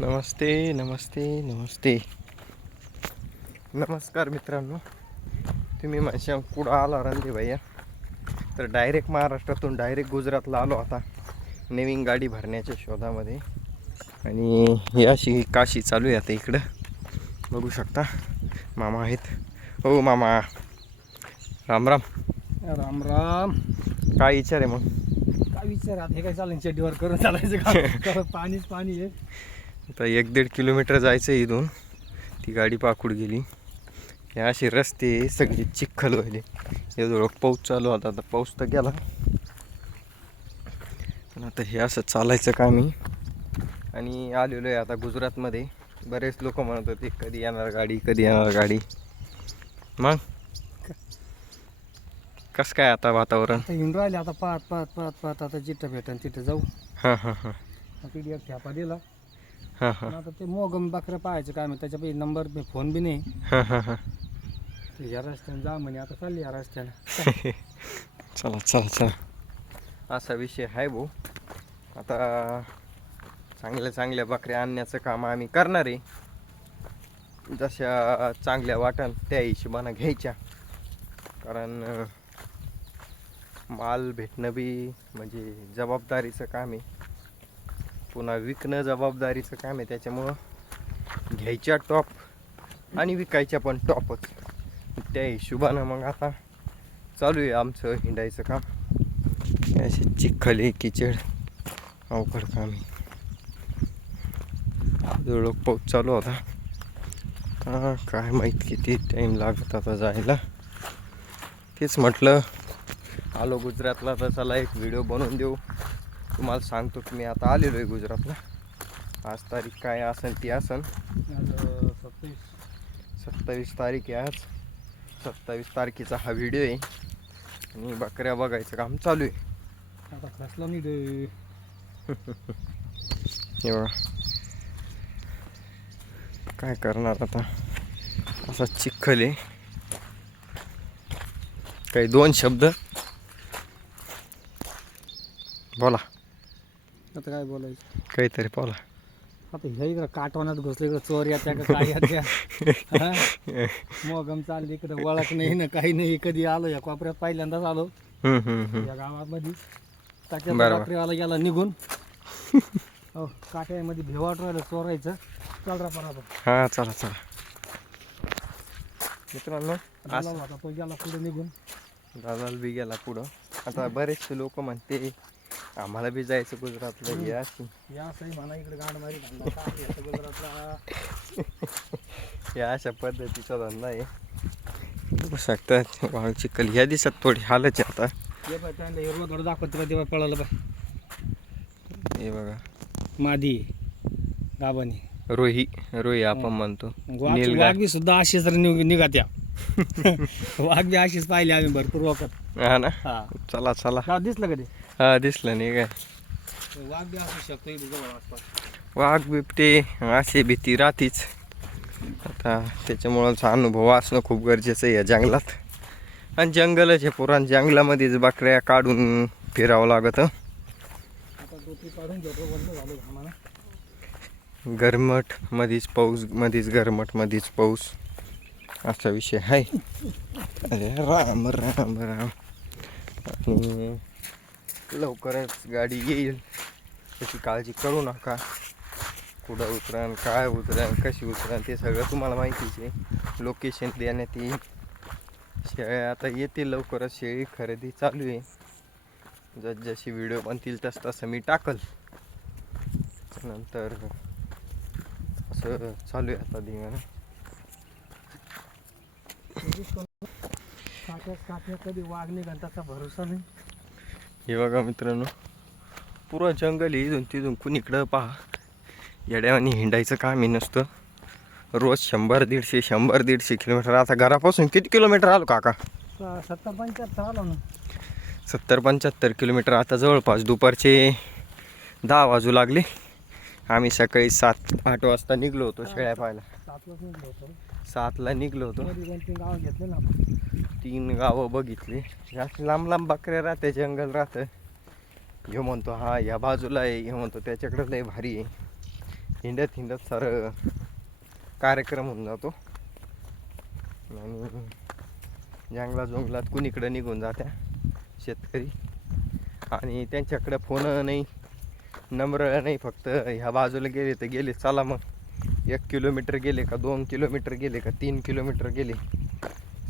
नमस्ते नमस्ते नमस्ते. नमस्कार मित्रांनो. तुम्ही माझ्या कुठं आला रणदे भैया? तर डायरेक्ट महाराष्ट्रातून डायरेक्ट गुजरातला आलो आता. नवीन गाडी भरण्याच्या शोधामध्ये. आणि ही अशी काशी चालू आहे आता इकडं. बघू शकता. मामा आहेत. हो मामा. राम राम. राम राम. काय विचार आहे मग? काय विचार हे काय चालेल? शेड्डीवर करून चालायचं का? पाणीच पाणी आहे. आता एक दीड किलोमीटर जायचं आहे इथून. ती गाडी पाकूड गेली. हे असे रस्ते सगळे चिखल व्हायले. हे पाऊस चालू होता आता पाऊस तर गेला. पण आता हे असं चालायचं काम आणि आलेलो आहे आता गुजरातमध्ये. बरेच लोक म्हणत होते कधी येणार गाडी कधी येणार गाडी? मग? कसं काय आता वातावरण? आता हिंड राहिले आता पाहत पाहत पाहत पाहत आता जिथं भेटन तिथं जाऊ. हां हां हां. दिला. हां हां. आता ते मोगम बकरं पाहायचं काय त्याच्या पैकी नंबर बी फोन बी नाही. हां हां हां. तर या रस्त्याने जा म्हणे आता चालली या रस्त्याने. चला चला चला. असा विषय आहे भाऊ. आता चांगल्या चांगल्या बकऱ्या आणण्याचं काम आम्ही करणार आहे. जशा चांगल्या वाटण त्या हिशोबानं घ्यायच्या. कारण अं, माल भेटणं बी म्हणजे जबाबदारीचं काम आहे. पुन्हा विकणं जबाबदारीचं काम आहे त्याच्यामुळं घ्यायच्या टॉप आणि विकायच्या पण टॉपच त्या हिशोबानं मग आता चालू आहे आमचं हिंडायचं काम. असे चिखले किचड. अवघड काम आहे. जवळ पाऊस चालू होता. का काय माहीत किती टाईम लागत आता जायला. तेच म्हटलं आलो गुजरातला तर चला एक व्हिडिओ बनवून देऊ. तुम्हाला सांगतो की मी आता आलेलो आहे गुजरातला. आज तारीख काय असन ती असन सत्तावीस सत्तावीस तारीख आहे आज. सत्तावीस तारखेचा हा व्हिडिओ आहे. आणि बकऱ्या बघायचं काम चालू आहे. आता खसला नाही रे हे बघा. काय करणार आता? असा चिखल आहे. काही दोन शब्द. बोला. आता काय बोलायचं? काहीतरी बोला. आता ह्या इकडं काटवण्यात घुसलं इकडं चोर येत्या का काय येत्या हा? मोगम चालली इकडं ओळख नाही ना काही नाही कधी आलो या कोपऱ्यात पहिल्यांदाच आलो. हम्म, हम्म, हम्म. या गावामध्ये. त्याच्या बरोबर. रात्रीवाला गेला निघून. हो काट्यामध्ये भेवाट राहिलं चोरायचं. चल रा बरोबर हा चला चला. मित्रांनो होता तो गेला पुढे निघून. दादाला बी गेला पुढं. आता बरेचसे लोक म्हणते आम्हाला बी जायचं गुजरातला हे या असंही म्हणा इकडे गांड मारी धंदा काय याचं गुजरातला. या अशा पद्धतीचा धंदा आहे. बघू शकतात वाळ चिखल ह्या दिवसात थोडी हालच आहे आता. त्यांना हिरवं थोडं दाखवत तेव्हा तेव्हा पळालं हे बघा. मादी गाबानी रोही रोही आपण म्हणतो. वाघ नीलगाय. वाघ बी सुद्धा अशीच तर निघ निघात या वाघ बी अशीच पाहिले आम्ही भरपूर वखत. हा ना? हा. चला चला. दिसलं कधी हा दिसलं नाही काय. वाघ बी असू शकतो वाघ बिबटे असे भीती राहतीच. आता त्याच्यामुळंचा अनुभव असणं खूप गरजेचं आहे या जंगलात. आणि जंगलच आहे पुराण जंगलामध्येच बकऱ्या काढून फिरावं लागतं. गरमट मधीच पाऊस मधीच गरमट मधीच पाऊस. असा विषय आहे. अरे राम राम राम. आणि लवकरच गाडी येईल. त्याची काळजी करू नका. कुठं उतरण काय उतरण कशी उतरण ते सगळं तुम्हाला माहितीच आहे. लोकेशन देण्यात येईल. शेळ्या आता येतील लवकरच. शेळी खरेदी चालू आहे. जस जशी व्हिडिओ बनतील तस तसं मी टाकल. नंतर असं चालू आहे आता धिंगाणं कधी वाघ निघाल त्याचा भरोसा नाही. हे बघा मित्रांनो पुरं जंगल आहे इथून तिथून कुणीकडं पहा. येड्यावानी हिंडायचं कामही नसतं. रोज शंभर दीडशे शंभर दीडशे किलोमीटर. आता घरापासून किती किलोमीटर आलो काका? सत्तर पंच्याहत्तर आलो ना. सत्तर पंच्याहत्तर किलोमीटर. आता जवळपास दुपारचे दहा वाजू लागले. आम्ही सकाळी सात आठ वाजता निघलो होतो शेळ्या पाहायला. सातलाच निघलो होतो. सातला निघलो होतो. तीन गावं बघितली. जास्त लांब लांब बकऱ्या राहते जंगल राहतं. ह्यो म्हणतो हा या बाजूला आहे. ह्यो म्हणतो त्याच्याकडं लय भारी आहे. हिंडत हिंडत सर कार्यक्रम होऊन जातो. आणि जंगलात कुणीकडं निघून जात्या? शेतकरी. आणि त्यांच्याकडे फोन नाही नंबर नाही फक्त ह्या बाजूला गेले तर गेले. चला मग एक किलोमीटर गेले का दोन किलोमीटर गेले का तीन किलोमीटर गेले.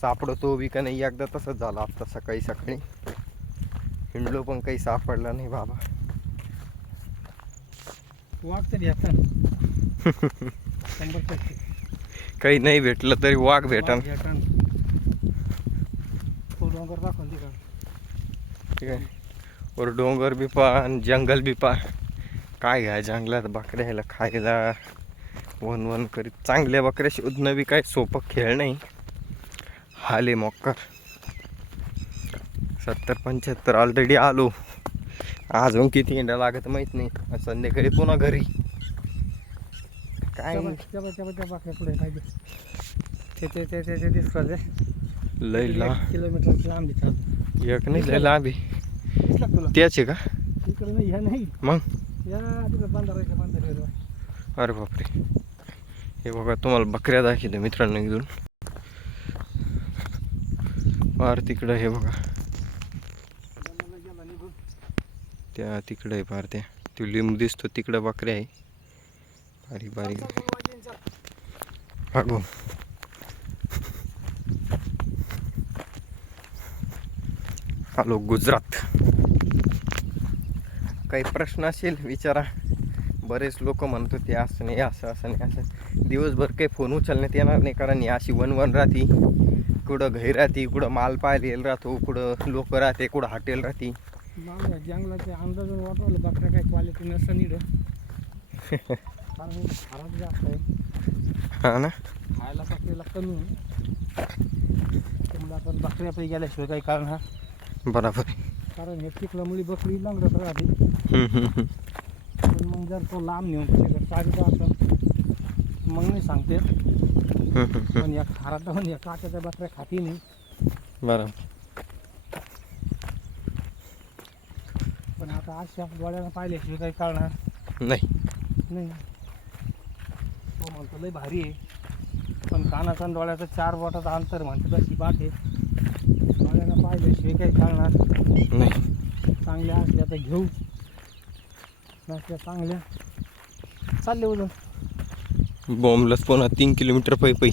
सापडतो बी का नाही. एकदा तसंच झालं आत्ता सकाळी सकाळी. हिंडलो पण काही सापडला नाही बाबा. वाघ तरी येतात शंभर टक्के काही नाही भेटलं तरी वाघ भेटन. तो डोंगर दाखवून दे का? ठीक आहे. वर डोंगर बी पा आणि जंगल बी पा काय घ्या जंगलात बकऱ्याला खायला. वन वन करीत. चांगल्या बकऱ्या शोधणं बी काय सोपं खेळ नाही. हाले मोक्कर सत्तर पंच्याहत्तर ऑलरेडी आलो. अजून किती हिंडा लागत माहीत नाही. संध्याकाळी पुन्हा घरी. काय ते ते ते ते ते दिसतं ते लय ला एक किलोमीटर लांब दिसतात एक नाही लय लांब. आहे का तुला? त्याच आहे का? इकडे नाही ह्या नाही. मग? या तिकडे बंधारा. अरे बापरे. हे बघा तुम्हाला बकऱ्या दाखवतो मित्रांनो इथून. पार तिकडं हे बघा. त्या तिकडं आहे पार त्या तो लिंब दिसतो तिकडं बकऱ्या आहे. बारीक बारीक. चल, आलो हॅलो गुजरात. काही प्रश्न असेल विचारा. बरेच लोक म्हणत होते असं नाही असं असं नाही असं. दिवसभर काही फोन उचलण्यात येणार नाही कारण अशी वन वन राहती. कुठं घरी राहती कुठं माल पाहिलेला राहतो कुठं लोक राहते कुठं हॉटेल राहती. मला या जंगलाचे अंदाजून वाटवले बकऱ्या काही क्वालिटी नसतं नीड. कारण खराब जास्त आहे. हा ना? खायला बकरीला कमी. त्यामुळे आपण बकऱ्यापैकी गेल्याशिवाय काही कारण हा बरोबर. कारण हे चिखलामुळे बकरी लांगडत राहते. हम्म, हम्म, हम्म. पण मग जर तो लांब नेऊन कुठे चालतो असं मग नाही सांगते. पण या खारात पण या काट्याच्या बकऱ्या खाती नाही. बरोबर पण आता अशा डोळ्यानं पाहिल्याशिवाय काही कारण नाही. नाही. तो म्हणतो लय भारी आहे. पण कानाचा आणि डोळ्याचं चार बोटाचं अंतर म्हणतो तशी बात आहे. डोळ्यानं पाहिल्याशिवाय काही कळणार. नाही. चांगल्या असल्या तर घेऊ. नसल्या चांगल्या. चालले उजून. बॉम्बलाच पुन्हा तीन किलोमीटर पै पै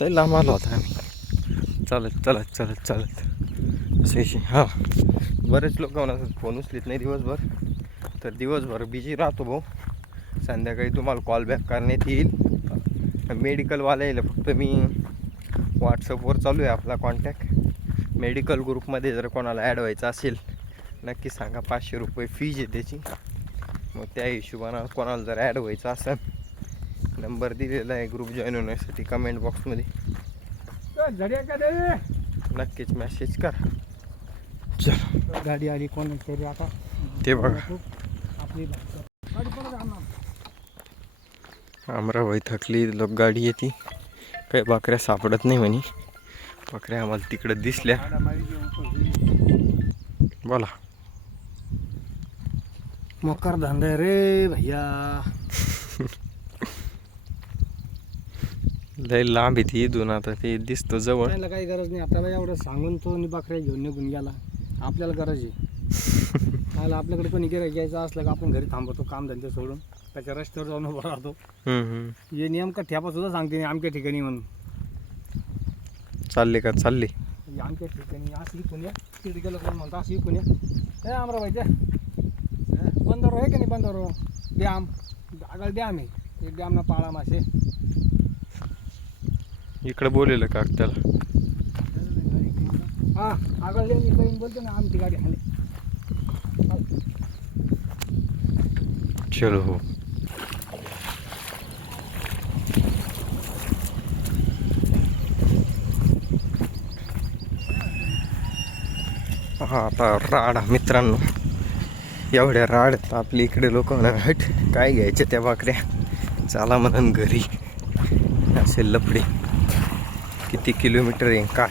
लय लांब आला होता आम्ही. चालत चालत चालत चालत. असे हा. बरेच लोक म्हणा फोन उचलीत नाही दिवसभर. तर दिवसभर बिझी राहतो भाऊ. संध्याकाळी तुम्हाला कॉल बॅक करण्यात येईल. मेडिकलवाल्याला फक्त मी व्हॉट्सअपवर चालू आहे आपला कॉन्टॅक्ट मेडिकल ग्रुपमध्ये जर कोणाला ॲड व्हायचं असेल नक्की सांगा. पाचशे रुपये फीज आहे त्याची. मग त्या हिशोबानं कोणाला जर ॲड व्हायचं असेल नंबर दिलेला आहे ग्रुप जॉईन होण्यासाठी कमेंट बॉक्समध्ये नक्कीच मेसेज करा. चल गाडी आली कोण तरी आता. ते बघा. आपली. अमराबाई थकली लोक गाडी येते. काही बकऱ्या सापडत नाही म्हणे. बकऱ्या आम्हाला तिकडं दिसल्या. बोला. मोकार धंदा रे भैया। लय लांब आहे ती इथून आता ते दिसतं जवळ. त्याला काही गरज नाही आपल्याला एवढं सांगून तो नि बकऱ्या घेऊन निघून गेला. आपल्याला गरज आहे. त्याला आपल्याकडे कोणी गिरायक घ्यायचं असलं का आपण घरी थांबवतो काम धंदे सोडून. त्याच्या रस्त्यावर जाऊन उभा राहतो. हम्म. हे नेमका ठेपा सुद्धा सांगते नाही आमच्या ठिकाणी म्हणून. चालले का? चालले. हे आमच्या ठिकाणी असं इकून या तिकडे गेलं कोण म्हणतो असं इकून या. हे अमराबाई द्या बंदर आहे का नाही बंदर? डॅम. आगळ डॅम आहे. ते डॅमना पाळा मासे इकडं बोलेलं का त्याला. हा आगळ डॅम इकडे बोलतो ना आमची गाडी खाली चलो हो. हा आता राडा मित्रांनो. एवढ्या राड आपली इकडे लोक राट काय घ्यायचे त्या बाकऱ्या? चाला म्हणून घरी. असे लफडे. किती किलोमीटर आहे काय?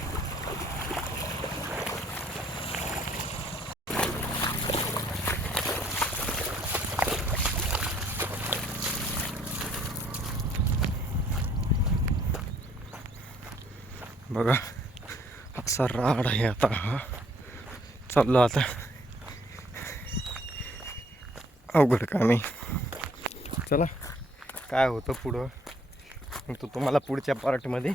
बघा असा राड आहे आता हा. चाललो आता. अवघड काम आहे. चला काय होतं पुढं? मग तो तुम्हाला पुढच्या पार्टमध्ये.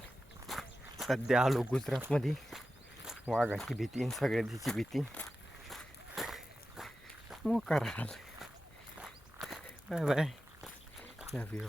सध्या आलो गुजरातमध्ये. वाघाची भीती सगळ्याची भीती. मग हाल बाय बाय. यू